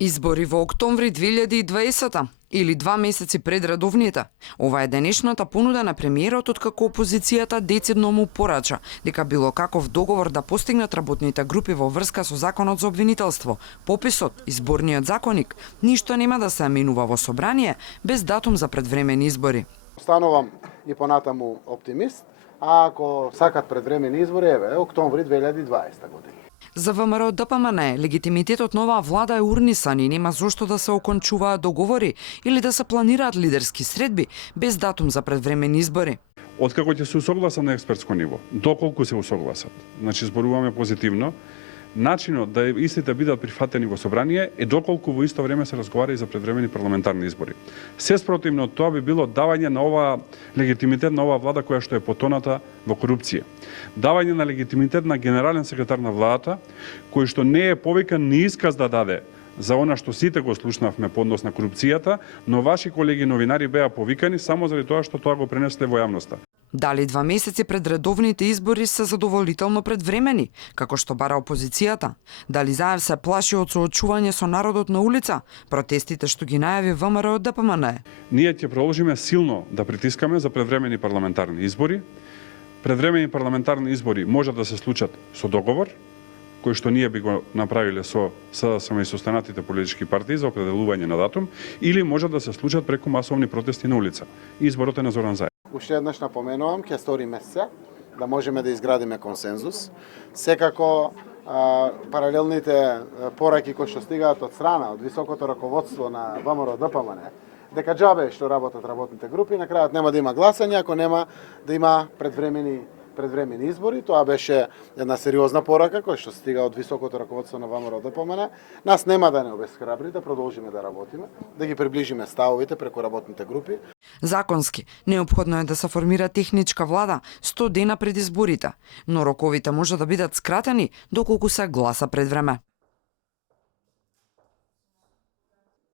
Избори во октомври 2020 или 2 месеци пред редовните. Ова е денешната понуда на премиерот откако опозицијата децидно му порача дека било каков договор да постигнат работните групи во врска со законот за обвинителство, пописот, изборниот законник, ништо нема да се минува во собрание без датум за предвремени избори. Останувам и понатаму оптимист, а ако сакат предвремени избори, еве, октомври 2020 година. За ВМРО ДПМН легитимитетот на оваа влада е урнисан и нема зошто да се окончуваат договори или да се планираат лидерски средби без датум за предвремени избори. Откако ќе се усогласат на експертско ниво, доколку се усогласат, значи зборуваме позитивно, начинот да истите бидат прифатени во собрание е доколку во исто време се разговара и за предвремени парламентарни избори. Се спротивно тоа би било давање на оваа легитимитет на оваа влада која што е потоната во корупција. Давање на легитимитет на генерален секретар на владата, кој што не е повикан ни исказ да даде за она што сите го слушнавме по однос на корупцијата, но ваши колеги новинари беа повикани само заради тоа што тоа го пренесле во јавноста. Дали 2 месеци пред редовните избори се задоволително предвремени, како што бара опозицијата? Дали Заев се плаши од соочување со народот на улица, протестите што ги најави ВМРО ДПМН? Ние ќе продолжиме силно да притискаме за предвремени парламентарни избори. Предвремени парламентарни избори може да се случат со договор, кој што ние би го направиле со СДСМ и со останатите политички партии за определување на датум, или може да се случат преку масовни протести на улица. Изборот е на Зоран Заев. Уште еднаш напоменувам, ќе стори месеца да можеме да изградиме консензус. Секако паралелните пораки кои што стигаат од страна, од високото раководство на ВМРО ДПМН, дека џабе што работат работните групи, на крајот нема да има гласање ако нема да има предвремени избори. Тоа беше една сериозна порака која што стига од високото раководство на ВМРО ДПМН. Нас нема да не обесхрабри да продолжиме да работиме, да ги приближиме ставовите преку работните групи. Законски, неопходно е да се формира техничка влада 100 дена пред изборите, но роковите може да бидат скратени доколку се гласа пред време.